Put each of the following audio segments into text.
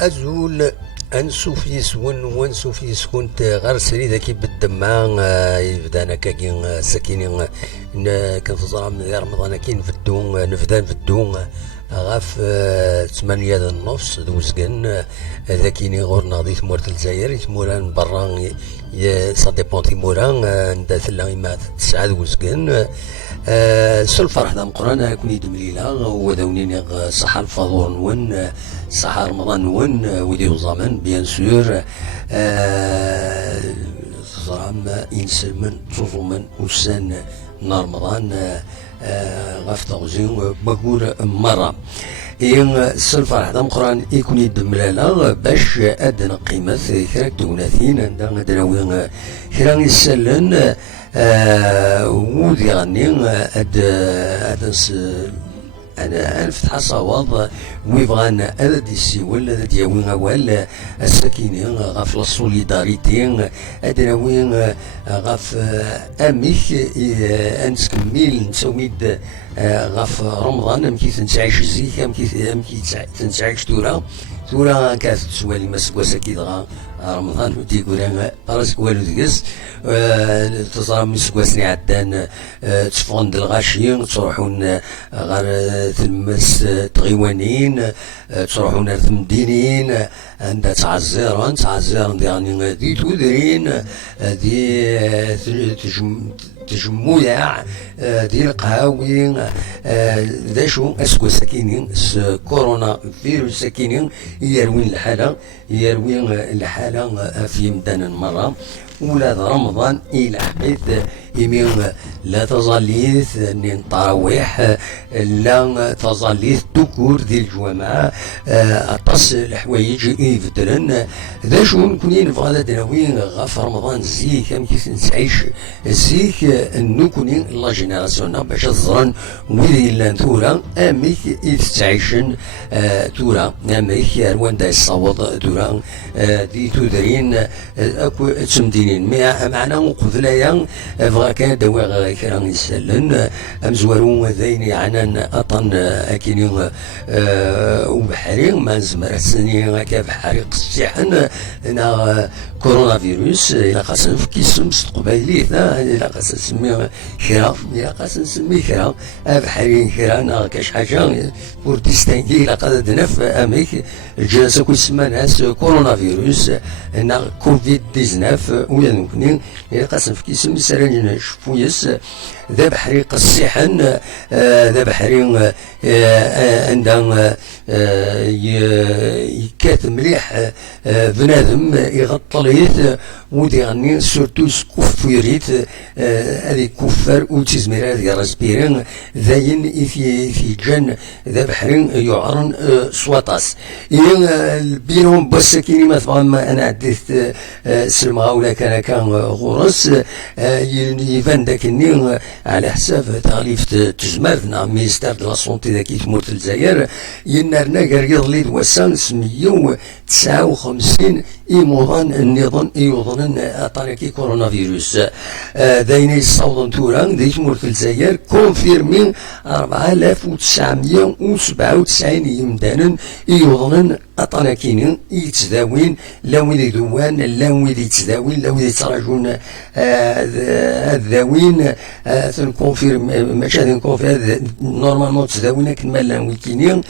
أزول أنسوف يسون وانسوف يسكن غير سري ذاكي بالدماء يبدانا كاكين ساكينين كنتظرا من رمضان كاين في الدون نفدان في الدون غاف 8 النص دوزكن ذاكيني غور ناضي تمورت الجزائر تموران برا سا ديبون تيموران ندا ثلا ما 9 دوزكن سول فرح دا مقران كوني دمليلا وداونيني صحة الفضور نون صحة رمضان نون وديو زمان بيان سور زرام إنسلمن تظمن وسان نار رمضان غاف تغزين بقول مرة إن سول فرح دا مقران يكون يدملالا باش أدنى قيمة كراك دوناثين عندنا دراوين كرا يسلن ودي غني أنا نفتح صواب ويبغان هذا ديسي ولا هذا دياوين أول السكينين غاف السوليداريتي أدراوين غاف أميك أنسكميل نسويد غاف رمضان مكي تنتعيش زيك مكي تنتعيش تورا كانت سوالي مسكوا سكيد رمضان وديكورا راسك والو ديكس تصرا مسكواسني عدان تفغن الغاشي تروحون غير تلمس تغيوانين تروحون ثمدينين عندها تعزيران يعني دي تودرين دي تجمع ديال القهاوي ذا شو اسكو ساكينين كورونا فيروس ساكينين يروين الحالة في مدان المرة ولا رمضان إلى حيث يمين لا تظليث نين طراويح لا تظليث دكور ديال الجوامع أطس الحوايج يفدرن ذا شو نكون نبغى دراوين غاف رمضان زيك كيف نتعيش زيك نكون لا جينيراسيون باش تزرن ويدي لان ثورة أميك يتعيشن ثورة أميك يروان دا الصوت ثورة دي تودرين أكو تسمدينين معنا وقفلايا كان دواء كرا يسلن أمزورو ذين عنان أطن أكينين وبحري ما نزمر سنين كبحري قصيحن نا كورونا فيروس إلا خاصن في كيسم قبايلي إلا خاصن نسمي كرا إلا خاصن نسمي كرا بحري كرا نا كاش حاجة بور ديستانكي إلا قد دنف أميك الجلسة كيسمى ناس كورونا فيروس نا كوفيد 19 ولا نكونين إلا خاصن في كيسم سرنجنا شفويس ذا بحري قصيحن ذا بحري عندها يكات مليح بنادم يغطليت ودي غني سورتو سكوفيريت هذي كفار وتزمير هذي راسبيرين ذاين في جن ذا بحرين يعرن سواطاس بينهم بس كيني مثلا انا عديت سلمغا ولا كان غرس يفان داك النين على حساب تغليف تجمرنا مينستير دو لا سونتي ذاك تمورت الجزائر ينارنا كريض لي دوسان 159 يموضان النظام يوضن أطاركي كورونا فيروس داين يصوضن توران دي تمورت الجزائر كونفيرمين 4997 يمدانا يوضن أطاركين يتداوين لا وين يدوان لا وين يتداوين لا وين يتراجون الذاوين تنكونفيرم ماشي تنكونفير نورمالمون تداوين كما لا ويكينين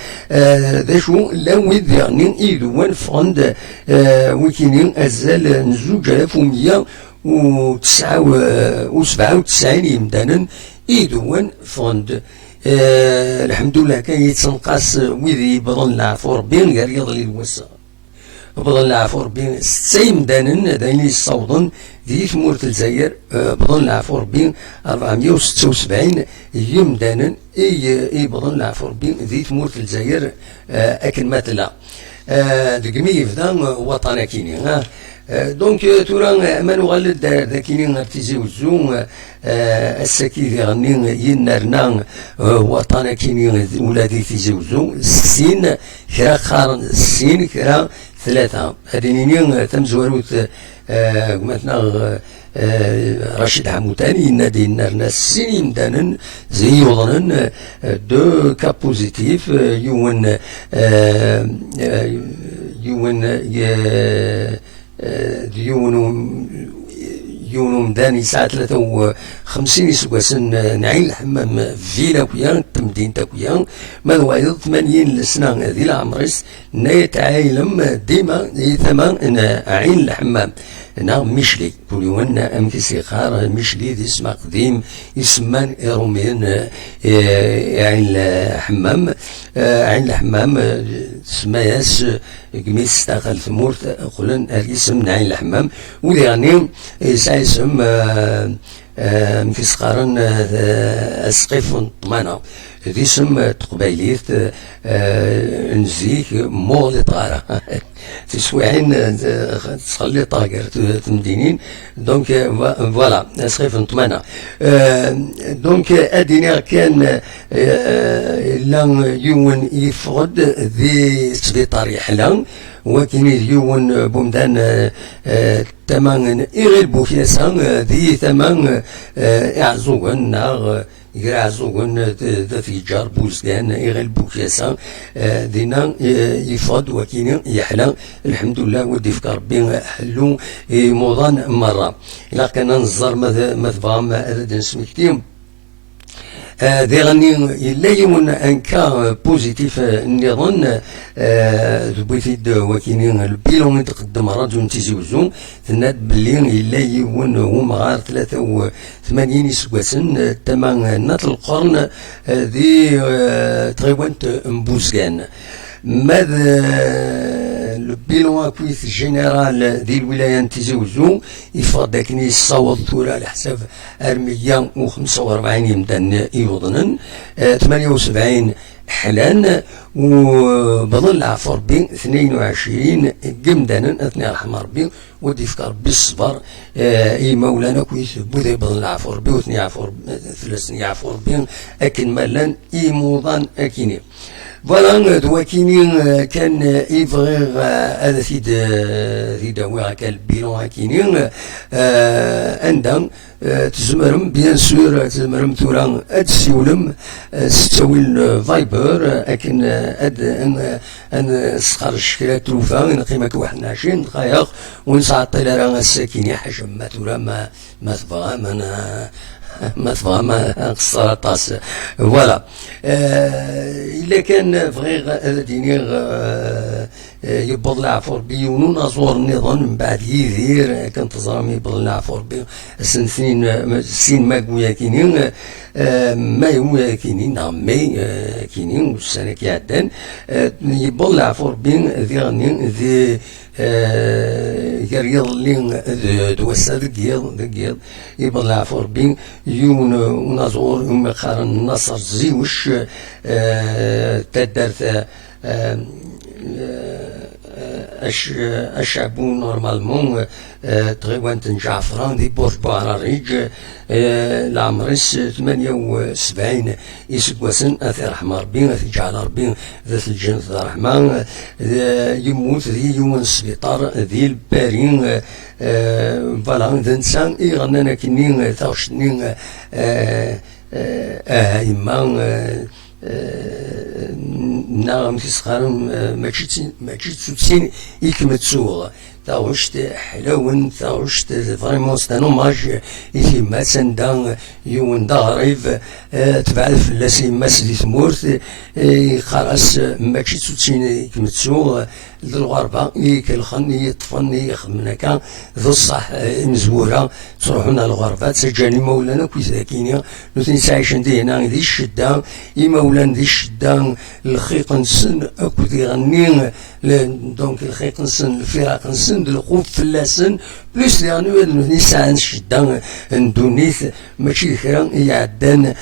ذا شو لا وين يعني يدوان فوند ويكينين أزال نزوج 1197 يمدانا يدوان فوند الحمد لله كان يتنقص ويذي بضل العفور بين قال يضل الوسع بضل العفور بين 6 مدانن داين يصوضن ذي تمورت الجزائر بضل العفور بين 476 يمدانن اي بضل العفور بين ذي تمورت الجزائر اكن ماتلا دقمي يفدا وطنا كيني دونك تورا ما نغلد ذاكيني نرتزي وزون السكي في غني ينرنا وطنا كيني ولادي تيزي وزون السين كرا خارن السين كرا 3 هذيني تمزوروت مثلا رشيد حموتاني نادي الناس سينيم دانن زي يوضنن دو كا بوزيتيف يون يونو مداني ساعة 53 سكواسن نعين الحمام فيلا كويا تمدين تاكويا ما وايض 80 سنة ذي العمرس نايت عايلم ديما ثمان عين الحمام نعم مشلي كل يوم أمكي سيخار مشلي ذي اسم قديم يسمان إيرومين عين الحمام عين الحمام سماياس قميس تاقل ثمورت قلن الاسم عين الحمام وذي يعني سايسم أمكي سقارن أسقف طمانة ذي اسم تقبيليت نزيك مول طارة تسويعين تخلي طاقر تمدينين دونك فوالا سخيف نطمانا دونك ادينا كان لان يون يفقد ذي سبيطار يحلان وكين يون بومدان تمام إغير بوكيسان ذي تمام اعزوغن ناغ يعزوغن ذي جار بوزدان إغير بوكيسان دينا يفقد وكين يحلان الحمد لله ودي فكر ربي حلو موضان مرة إلا كان نزار مثبغام أرد نسمكتيم ذي غني إلا يون أنكا بوزيتيف النظام بويتيد وكينين البيلون يتقدم رجل تيزيوزو تناد بلي إلا يون هما غار 83 سكواسن تما نات القرن ذي تغيوانت مبوزكان ماذا البيلون اكويث جينيرال ذي الولاية تيزيوزو يفرض داكني الصوت ثورة على حساب 445 يمدان يوضنن 78 حلان وبظل العفو ربي 22 قمدانا اثناء رحم ربي ودي فكر بالصبر اي مولانا كويس بوذي بظل العفو ربي واثناء عفو ثلاث عفو ربي اكن مالان اي موضان اكيني فوالا دواكيني كان يفغيغ هذا في دواء كالبيلون هاكيني عندهم تزمرم بيان سور تزمرم ثورا ادسيولم ستاوي الفايبر لكن ان سخر الشكلات تروفا نقيمك 21 دقائق ونسعطي لها الساكيني حجم ما ثورا ما تبغى ما تفهم قصة طاس فوالا إلا كان فغيغ دينيغ يبض العفور بي ونازور النظام من بعد يدير كان تزرم يبض العفور بي سين ما قويا كينين ما يويا كينين نعم ماي كينين والسنة كيعدان يبض العفور بي ذي غنين ذي يريض لين دوسا ذكيض يبض العفور بي يون ونازور يوم قارن النصر زيوش تدرت الشعب نورمالمون تغيوان تنجعفران دي بورج باراريج العمرس 78 يسكواسن اثي رحمة ربي اثي جعل ربي ذات الجنة الرحمن يموت ذي يوم السبيطار ذي البارين فوالا ذا نسان يغنانا كنين ثاوشنين اهايمان نعم تسخرم ماشي تسوتين يكمتسوغ تاوشت حلاون تاوشت فريمون سان اوماج يتي ماسن دان يون داريف تبع فلاسي ماس دي ثمورت خلاص ماشي تسوتين يكمتسوغ للغربة يكلخن يطفن يخدمنا كان ذو الصح مزورة تروحون للغربة تسجاني مولانا كويس ذاكينيا نوتني سايشن دي هنا ذي الشدة يمولان ذي الشدة الخيق نسن اكو دي غنين دونك الخيق نسن الفراق نسن الخوف فلاسن بلوس يعني نوتني ساعن الشدة ندونيث ماشي كرا يعدان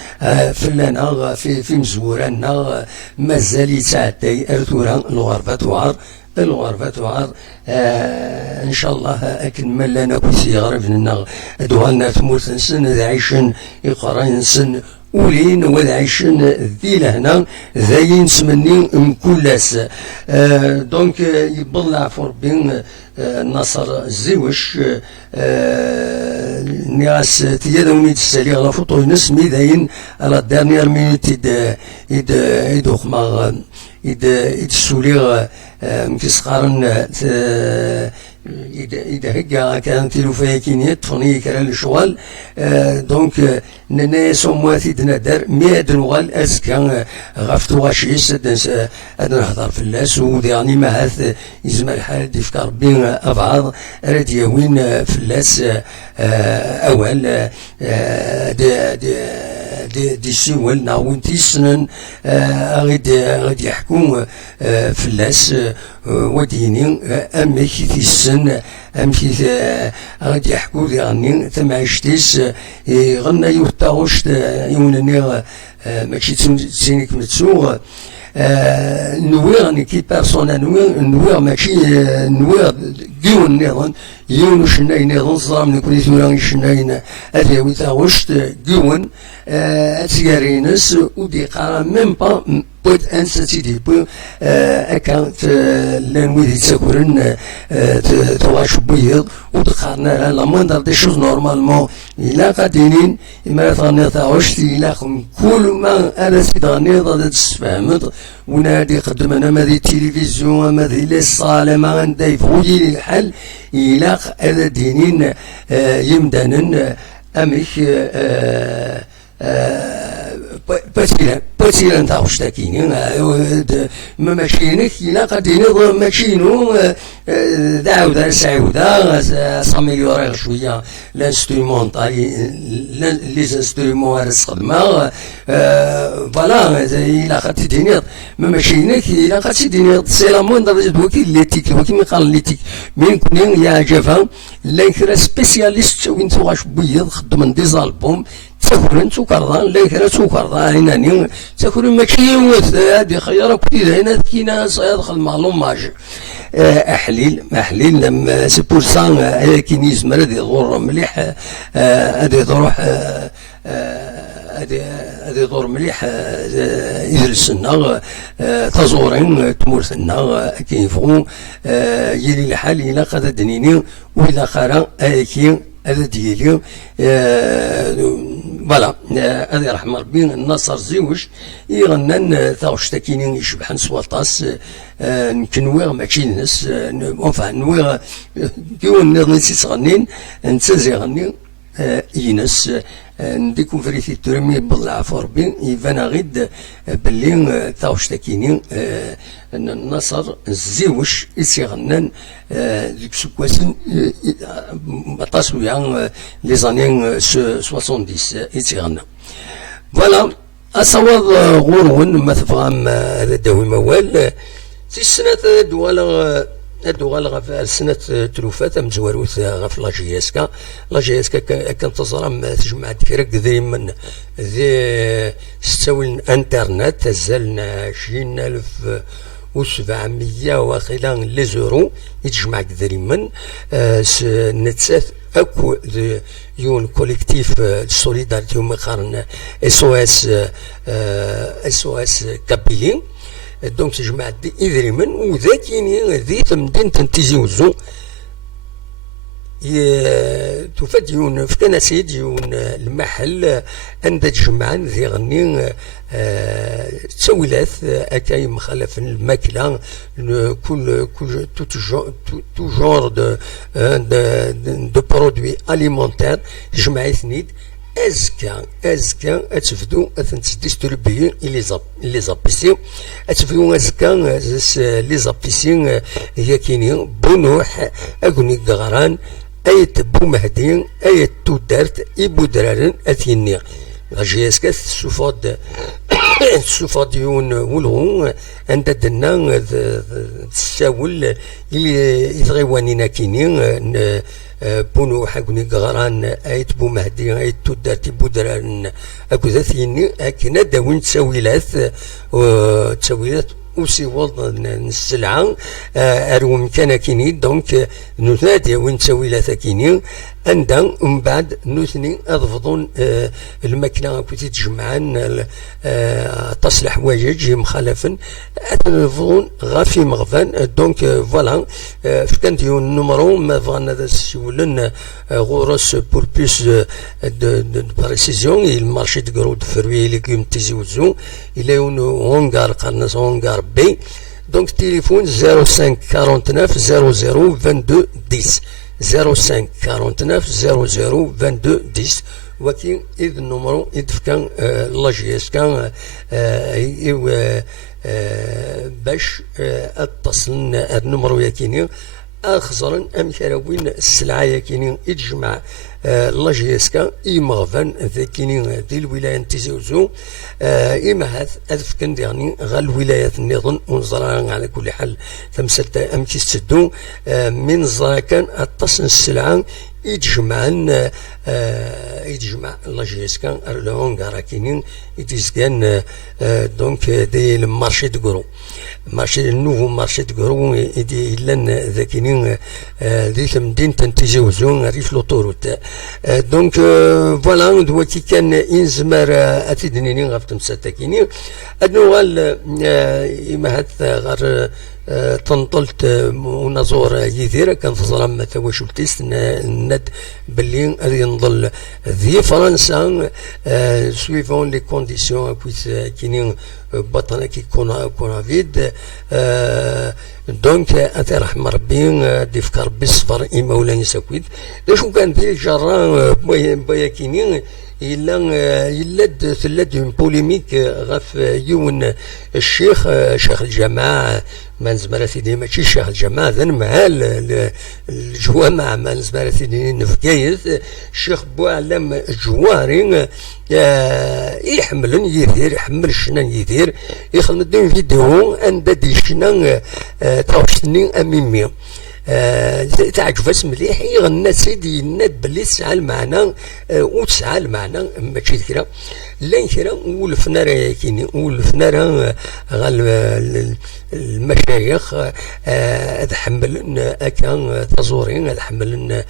فلانا في مزورانا مازال يتعدى ارثورا الغربة توعر الغربة توعر ان شاء الله اكن ملانا كويسي غرب لنا دوالنا تموت نسن ذا عيشن يقرا نسن ولين وذا عيشن ذي لهنا ذاين سمني مكلاس دونك يبضل عفو ربي النصر الزيوش ناس تيادوني تسالي على فوتو ينس ميداين على الدارنيير مينيت إد خما إد سوليغ مكسقارن إذا هكا كان تلوفاي كينيت فني كان الشغل دونك ننا سومواتي دنادر مي دنوغال أزكا غفتو غاشيس أدن هضر في اللاس وديعني مهاث يزمى الحال دي فكر بين أبعض راد يوين في اللاس أول دي سيول ناوين تيسنن غادي يحكم في اللاس وديني أمك تيسن أمك غادي يحكو يعني تمعشتيس غنى يوتاوش يونني ماشي تسينيك متسوغ نوير نيكي بيرسونال نوير ماشي نوير ديون نيران يون شناين نيران صرام نكوني ثوران شناين هذا ويتاوشت ديون أتيارينس ودي قرا ميم با بود انساتي دي بو اكانت لان ويدي تساكورن تواش بيض ودخلنا لا موندر دي شوز نورمالمون الى قادينين اما ثاني تاوش الى كل ما انا سيداني ضد تسفهمت ونادي قدمنا ما دي تلفزيون ما دي لي صالة ما عندي فوجي الحل الى هذا دينين يمدانن امك باتيلا نتاعوش تاكيني ماشينك إلا قديني ماشينو داودا سعودا ساميليوري شوية لانسترومونطال لي زانسترومون رسقدما فوالا إلا قد تديني ماشينك إلا قد تديني سي لا موندر وكيل ليتيك وكيما قال ليتيك من كونين يا جافا لا كرا سبيسياليست وين تواش بيض خدمن دي زالبوم تاكلن سكرضان لا كرا سكرضان هناني تاكلن ماشي هادي خيارك كثير هنا كينا سيدخل معلوماج احليل لما سي بور سان كي يزمر هادي يدور مليح هادي تروح هادي يدور مليح يجلسنا تزورين تمورثنا كيفون يلي الحال إلا قد دنيني وإلا خارا كي هذا ديالي فوالا هذا رحم ربي النصر زيوش يغنن تاوش تاكينين يشبحن سواطاس نكنويغ ماشي الناس اونفان نويغ كيون نسي تغنين نتسازي غني ينس نديكوفري في الترمي بالعفو ربي يبان غيد باللي تاوش تاكينين النصر الزيوش يسيغنن ديك سكواسن مطاسويا لي زانين 70 يسيغنن فوالا أصوات غورون ما تفهم هذا داوي موال في السنة دوال غف سنة تلوفات مزواروث غف لاجياسكا كانت تزرم تجمع ديريكت ذي من ذي ستاوي الانترنت تزلنا 20700 وخلان لي زورو يتجمع ذي من نتسات اكو يون كوليكتيف سوليداريتي ومقارن اس او اس كابيلين دونك تجمع إذريمن وذاكيني ذي تمدين تنتيزي وزو تفاد يون فتنا سيد يون المحل عند تجمعان ذي غني تسويلات أكاي مخالف الماكلة كل تو جور دو برودوي أليمونتير تجمع ثنيد أزكا أتفدو أتنتديستربيو لي زابيسي أتفدو أزكا لي زابيسي هي كيني بونوح أكوني غران أيت بو مهدي أيت تودارت إبو درارن أثيني غاجياسكا سوفاد يون ولغو عند دنا تساول يتغيوانينا كيني بونو حقني غران ايت بو مهدي ايت تودارتي بودران اكو ذاتيني اكنا داوين تساويلات وسيوض السلعة أروم كان كيني دونك نثادي وين تساويلات كيني عندها ومن بعد نوثني اضفضون الماكينه كنتي تجمعان تصلح حوايج مخالفا اتنفضون غافي مغفان دونك فوالا فكانت النمرو ما بغانا هذا سيولن غورس بور بلوس دو بريسيزيون المارشي دو غرو دو فروي ليغوم تيزيوزو الى يون هونغار قرنس هونغار بي دونك تليفون 05 49 00 22 10 05 49 00 22 10 ولكن إذ النمرو إذ كان لاجيس كان باش اتصل النمرو ياكيني خزرا امكراوين السلعه ياكيني يتجمع لاجيسكا يمغفن ذاكيني دي الولايه تيزوزو إما هذا فكان يعني غا الولايات النظام ونزرا على كل حال ثمسة أمكي تسدو من زرا كان اتصل السلعه يتجمع لاجيسكا لون كاراكينين يتزكان دونك دي المارشي دو غرو مارشي النوفو مارشي دو غرو يدي لان ذاكينين ذيك مدينة تيزوزو ريف لوطوروت دونك فوالا دوكي كان انزمار اتيدنيني غافتم ساتاكيني ادنو غال إما هاد غار تنطلت ونزور يدير كان في ظلام تواشلتيس ند باللي غادي نضل ذي فرنسا سويفون لي كونديسيون كويس كاينين بطنه كي كونافيد دونك اثر رحم ربي ديفك ربي الصفر اما ولا نساكويد شو كان دير جرا بويا كاينين إلا ثلاث بوليميك غاف يون الشيخ شيخ الجماعة ما نزمر سيدي ماشي شيخ الجماعة ذن مهال الجوامع ما نزمر سيدي نفكايث الشيخ بوعلم الجواري يحملن يدير يحمل الشنان يدير يخدم الدين فيديو اندادي الشنان تاوشتني اميمي تعجبس مليح يغنى سيدي يناد باللي تسعى المعنى وتسعى المعنى ماشي كرا لين كرا ولفنا راه كاين ولفنا راه غال المشايخ تحملن اكا تزورين تحملن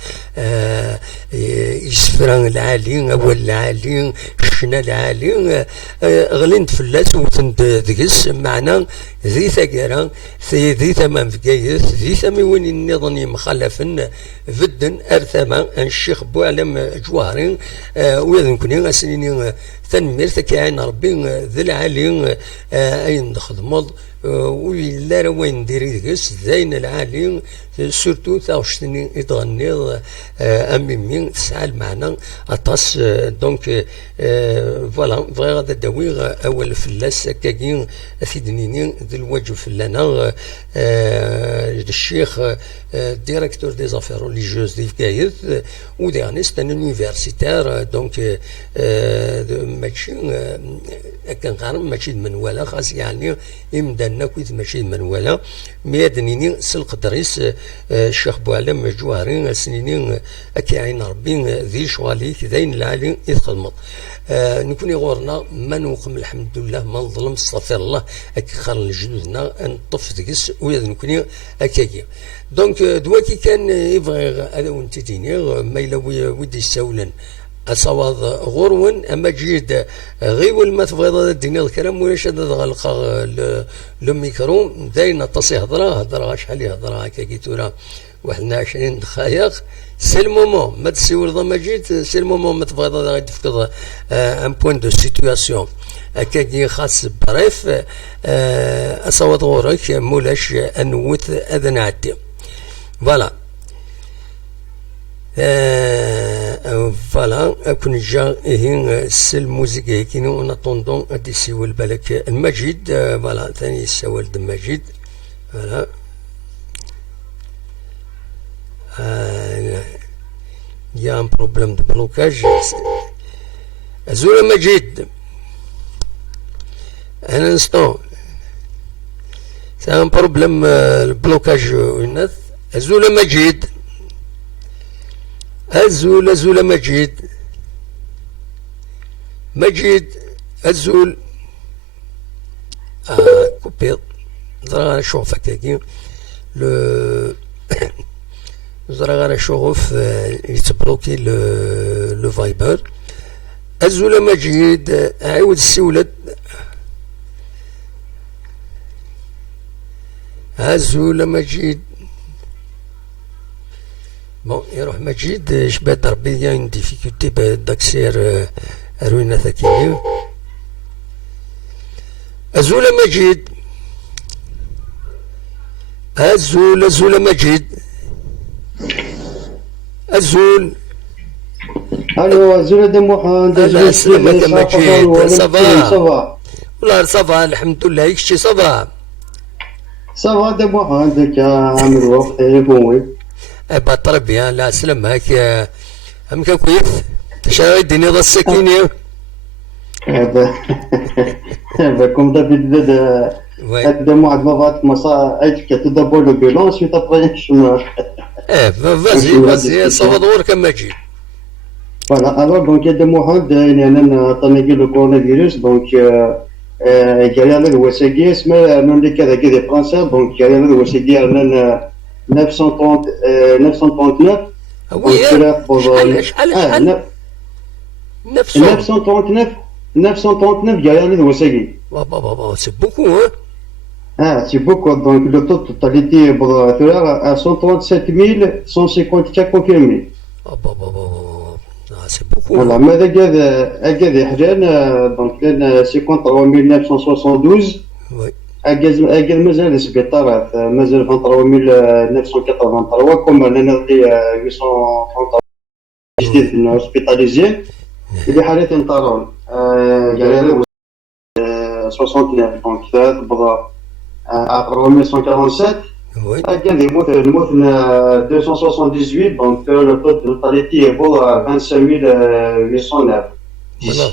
يسفران العالي اول العالي الشنا العالي غلين فلاس وتند دقس معنا ذي ثقرا ذي ثمن فقايث ذي ثمن وين النظام مخالفن فدن ارثما الشيخ بوعلم جوارين ويذن كوني سنين تنمير تكاين ربي ذي العالي اين نخدمض ويلا راه وين ندير ديكس زين العالي سورتو تاوشتني يتغني اميمي تسعى المعنى اطاس دونك فوالا بغي غادا داوي اول فلاس كاكين افيدنيني ذي الوجه فلانا الشيخ ديريكتور دي زافير ريليجيوز دي فكايث وديانيست ان يونيفرسيتير دونك ماشي كان غارم ماشي من ولا خاص يعني امدانا كويت ماشي من ولا ميادنيني سلق دريس الشيخ بوعلم جوهري سنيني اكاين ربي ذي شوالي ذين العالي يتخدمط نكون غورنا ما نوقم الحمد لله ما نظلم استغفر الله اكخر لجدودنا نطف دقس ويا نكون اكاكي دونك دواكي كان يبغي هذا وانت تيني ما الا ودي يساولن اصوات غرون اما جيد غير ما تبغي الدنيا الكلام ولاش هذا غلقا الميكرو داينا تصي هضره شحال هضره هكا تورا 21 دقائق سي المومون ما تسول ضما جيت سي المومون ما تبغي غادي تفقد ان بوين دو سيتوياسيون هكاكي خاص بريف اصوات غورك مولاش انوث اذا نعدي فوالا فوالا كون جا هين سل موسيقى كينو اون اتوندون ادي سيول بالك المجيد فوالا ثاني يسول المجيد فوالا يا ان بروبليم دو بلوكاج زول مجيد ان انستون سي ان بروبليم البلوكاج الناس زول مجيد أزول مجيد أزول كوبي نشوفك هكي زرا غير شغف يتبلوكي لو فايبر. أزول مجيد عاود السولد. أزول مجيد بون يروح مجيد شبات ربي ين ديفيكولتي بداك سير روينا ثكيني. أزول مجيد أزول مجيد أزول. الو زول دي محمد. لا سلامك مجيد. صافا والله صافا الحمد لله يكشي صافا. صافا دي محمد كامل وقت يقوي. بطل بيان لا سلامك هم كان كويس تشاوي الدنيا ضا السكينة. كم دافيد هذا واحد مرات مصا ايش كتدبر لو بيلونس وتطريش فازي صافا دور كما جيت. فوالا الوغ دونك هذا محمد انا طنيقي لو كورونا فيروس دونك جاي على الوساقي اسمه مملكه كذا كذا فرنسا دونك جاي على الوساقي 939 شحال 939 جاي على الوساقي. بابا سي بوكو. C'est beaucoup, donc le taux de totalité à 137 150 cas confirmés. C'est beaucoup. Voilà, mais أجد حاليا donc لأن 53972. Oui. أجد مازال السبيطارات مازال 23983 كم لأن 833 جديد هوسبيتاليزي اللي حاليا تنطرون يعني 69 donc ثلاث بضع après 1147. Oui. الموت 278 donc le taux de mortalité est beau à 25 809. Voilà.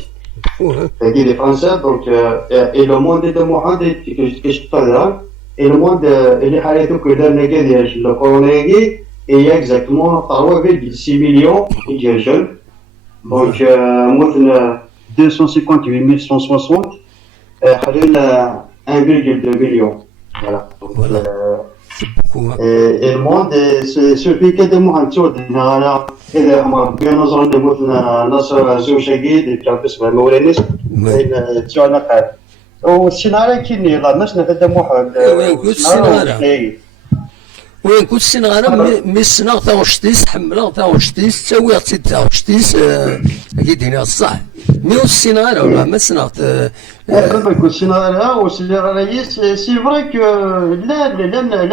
C'est-à-dire les Français donc et le monde de Mohamed que je parle et le monde اللي حالته كده نجد le coronavirus il y a exactement 3,6 millions de jeunes donc موت 258 160 حاليا 1,2 million. Voilà. Donc, voilà. et le monde, c'est في كده محمد أنا إذا ما بين نظرنا مثلا نصر زوجي دي بتاعتس مولانيس تشانا قاد والسيناريو كيني لا ناس نتدا محمد وين كنت السيناريو مي سنة تاوشتيس حملة تاوشتيس تسوي غتي تاوشتيس أكيد هنا الصح مي السيناريو ولا ما سنة لما يكون السيناريو والسيناريو سي فري كو لا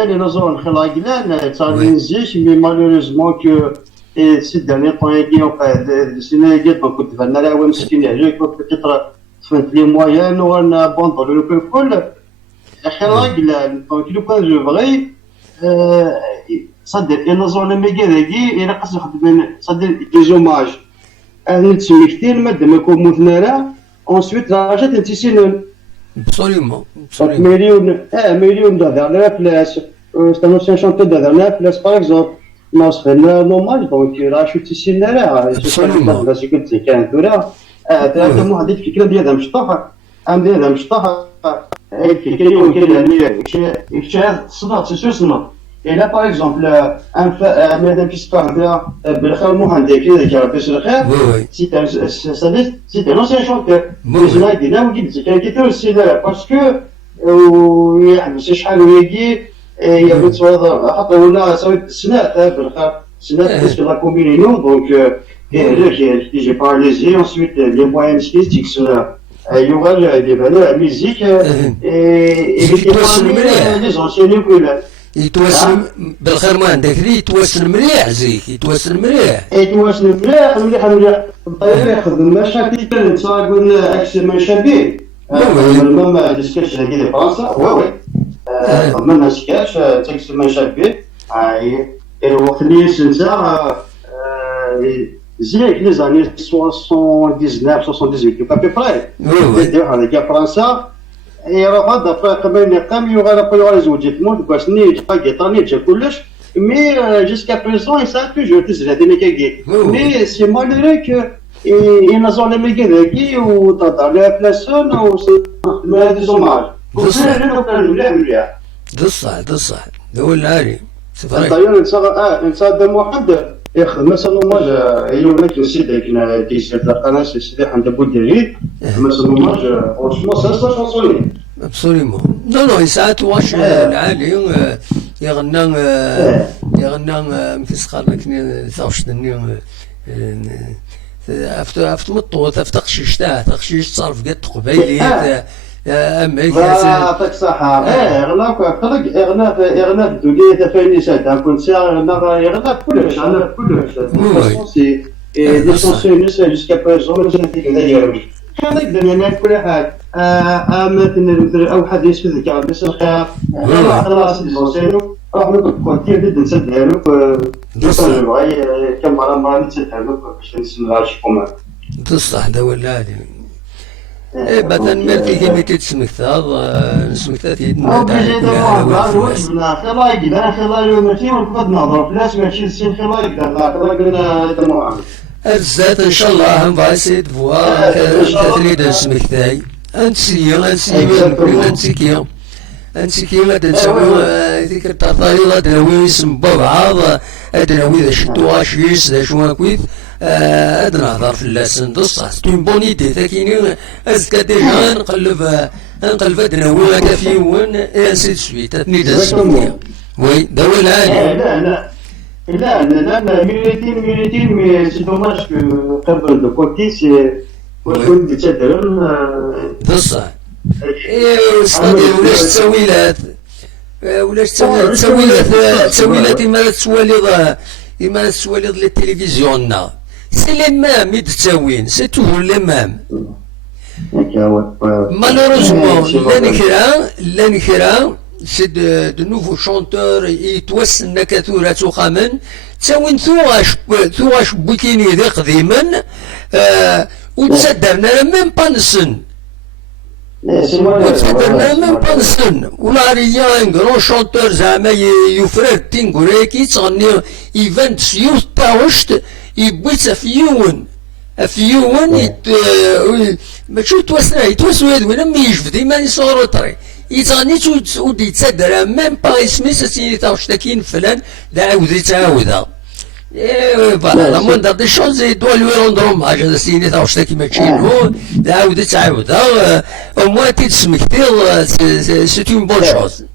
لي نزور الخلاق لا تاغينزيش مي مالوريزمون كو سي داني طويقي وقعد السيناريو دونك كنت فانا لا هو مسكين عليك بوتيتر تفنت لي مويان وانا بوندر لو كل خلاق لا دونك لو كان جو فغي صدق إلا زونا ميكاذاكي إلا قاس نخدم صدق دي زوماج أنا نتسمي كثير مادام ما يكون موتنا راه أونسويت راجات نتيسينون بصوليومون مليون دولار لا بلاس ستانو 500 دولار لا بلاس باغ اكزومبل ناس فينا نورمال دونك راه شو تيسينا راه بصوليومون باش قلت كانت راه هذا مو هذيك الفكرة ديال هذا مشطوحة ديال هذا مشطوحة كاين كاين صنع سي صنع. Et là, par exemple, madame qui se parle بالخير مهندس كذا كيف الخير c'est un ancien chanteur. وزنا دينا وقلت كان كيتو السيناريو باسكو ويحبس شحال ويجي يبغي تصور حطوا لنا سويت السنة بالخير سنة باسكو لا كومبينينو دونك j'ai parlé ensuite les moyens stylistiques sur يوغال ديال la musique et les anciens كلها يتواصل بالخير ما عندك لي يتواصل مليح زيك يتواصل مليح مليح الطيب يخدم مشاكل كان تقول اكس من شابين ما ديسكاش هذه فرنسا وي ما ديسكاش تكس من شابين الوقت اللي سنتا زيك لي زاني 79 78 à peu près هذيك فرنسا يروح هذا قبل يقام يغير زوجات مود باسني طاني جا كلش مي جيسكا بريزون يسا توجور تزرع هذه ميكاكي مي سي مالوري كو ينزعوا لي ميكاكي وتهضر لها بلاسون و دي زوماج مليح ده الصح هو العالي d'ailleurs انت هذا واحد ياخذ مثلا ماج يومك نسيت كنا ديجيتال القناه سيدي عند بوديري مثلا ماج فرونشمون سا شونسوني ابسوليمون نو ساعات واش العالي يغنى مكسخر كني ثاوشتني افت مطوط افتقشيش تاع تقشيش تصرف قد قبيلي اما يعطيك الصحة اغنى في الدنيا تفاني ساعتها كنت ساعة اغنى كلش انا كلش ليسونسيون جوسكا بريزون ديالي كان يقدر انا كل حاجة مثلا او حد يسفذك على بس الخير خلاص ليسونسيون راح نقول دير نسدها له بغي كم مرة نسدها له باش نسمعها شي كومان بصح هذا هو العادي مثلا مالتي كيما تسمكتها نسمكتها تيدنا خلايق انا خلايق ماشي ونقعد نهضر فلاش ماشي نسين خلايق قلنا الزات ان شاء الله نبغي سيد فوا تريد نسمكتاي انسي كيما تنسوي ذيك التطايله دراوي يسم بعض ادراوي ذا شدو غاشيس ذا شو هكويت هاد نهضر في اللسان بصح تكون بوني دي ثاكيني ازكا ديجا نقلب ادراوي هكا في ون انسي سويت تنيد نسمكتها وي دا هو العادي لا ميليتين سي دوماج قبل دو كوتي سي كنت تدرن بصح ولاش تسويلات إما تسواليض للتلفزيون سي لي مام يتساوين سي توجور لي مام مالوروزمون لا نكرا سي دو نوفو شونتور يتوسن كثورة تخامن تساوين ثواش بوكيني ذي قديما وتصدرنا ميم با نسن وتصدرنا ميم با نسن ولا ريا ان غرون شونتور زعما يفرر تينغوريكي تغني ايفنت سيوت تاوشت يبويتها في يوم ماشي يتوسنا يدوينا ما يجبد ما يصورو طري يتغني ودي يتصدر ميم با اسمي سيني تاوشتاكين فلان دا عاود يتعاودها فوالا لا موندر دي شوز يدوا لو روندروم حاجه سيني تاوشتاكي ماشي هو دا عاود يتعاودها او موان تيتسمكتي سي اون بون شوز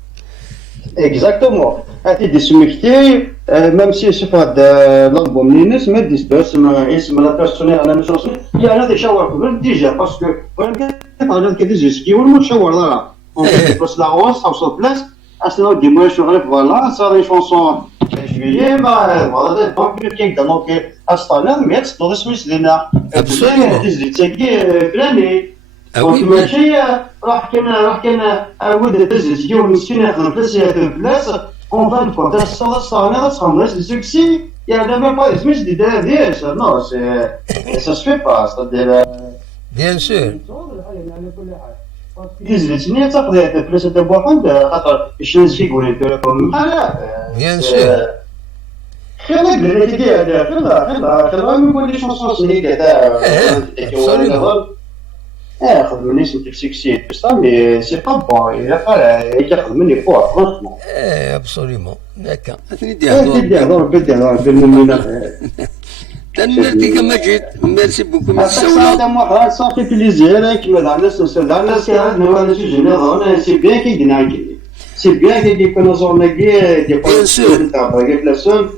اكزاكتومون هاتي دي سمكتي ميم سي شوف هاد الالبوم نينس ما ديس اسم لا بيرسونيل انا مش وصل يعني هذا شاور قبل ديجا باسكو وانا كنت كدير سكي ولا تشاور لا بس لا غوص اوصل بلاص اصلا ديما شغل فوالا صار شونسون جويليه ما فوالا دونك كيك دونك اصلا ما تصدر سميت لنا تزيد تاكي فلاني ماشي راح كان عاود تزيد يوم مسكين ياخذ بلاص on va le faire ça le succès il y a même pas اسمش دي ده ça non ça se fait pas c'est-à-dire bien sûr ديزني تاخذ بلاصه تاع واحد خاطر الشيء يقول لكم bien sûr خلينا نقول لك خلينا نقول لك شونسون هيك تاع خذ مني سميتو سكسي بصح مي سي با بون ياخذ مني فوق فرونشمون ابسوليمون هكا دير ربي تنمرتي كما جيت ميرسي بوكو من صافي بليزير كيما دعنا الناس نوانا جوج نهضر سي بيان كي دناكي سي بيان كي يكونوا زورنا دي بيان تاع بلاصون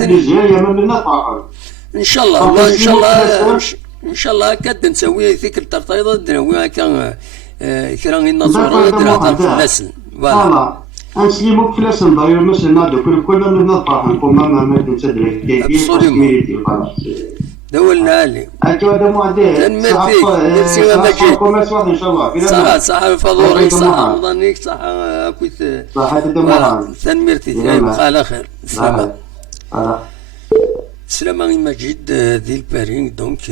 بليزير يا من النطاق ان شاء الله ان شاء الله هكا نسوي ذيك الترطيضه نديروها هكا كرا النظره نديرها في الناس فوالا نسلموك في الاسم داير مثلا دوك كل من نطاح نقوم ما تدري كيفاش ميريتي خلاص دولنا لي هكا هذا معدي ميرسي ما جيت ان شاء الله صح فضوري صح رمضانيك صح كنت صح هذا تنمرتي على خير سلام سلام مجيد دي البارين دونك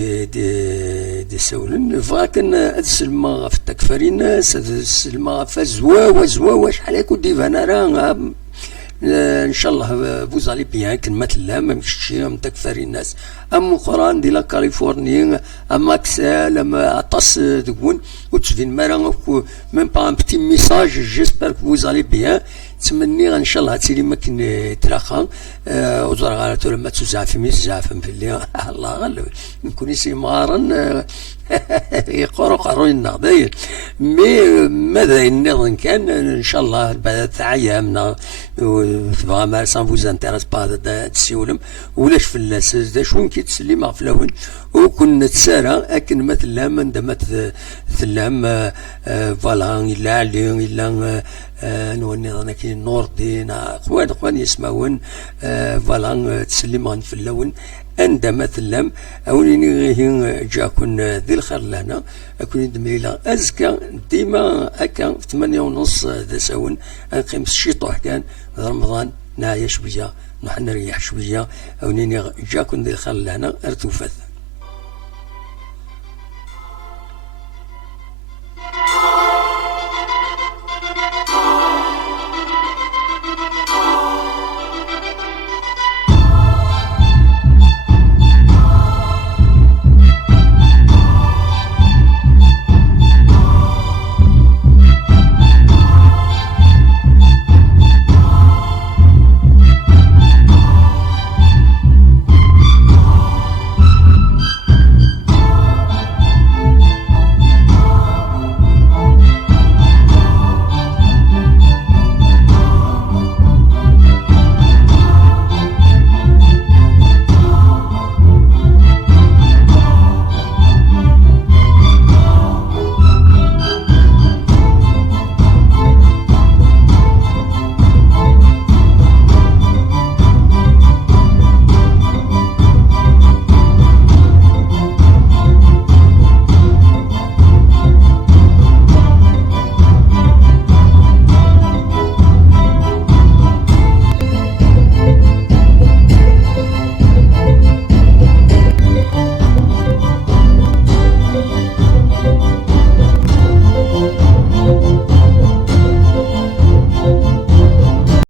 دي سولن فاكن السلمة في التكفرين السلمة في زوا شحال يكون ديفانا راه ان شاء الله فوز علي بيان كلمة لا ما مشي متكفرين الناس ام قران دي لا كاليفورنيا ام اكسال ام عطاس دكون وتشفين مرا ميم با ان بتي ميساج جيسبر فوز علي بيان تمني ان شاء الله تيلي ما كن تلاقى وزرا غالت لما تزعفمي تزعفم في اللي الله غلب نكون يسمارا يقرأ قروين النقدين مي ماذا النظام كان ان شاء الله بعد تعيامنا وتبغى ما سانفوز انترس با تسيولم ولاش في اللاس شون كي تسلي غفلون وكنا نتسارى اكن مثلا من دمت ثلام فوالا الا علي الا نوني انا كي نور دينا اخوان يسمعون فوالا تسلي في اللون عندما ثلم أوليني جاكن ذي الخير لنا أكون دميلا أزكى ديما أكا في 8:30 ذا ساون أنقيم الشيطوح كان رمضان نعيش بيا نحن نريح شوية أوليني جاكن ذي الخير لنا أرتوفت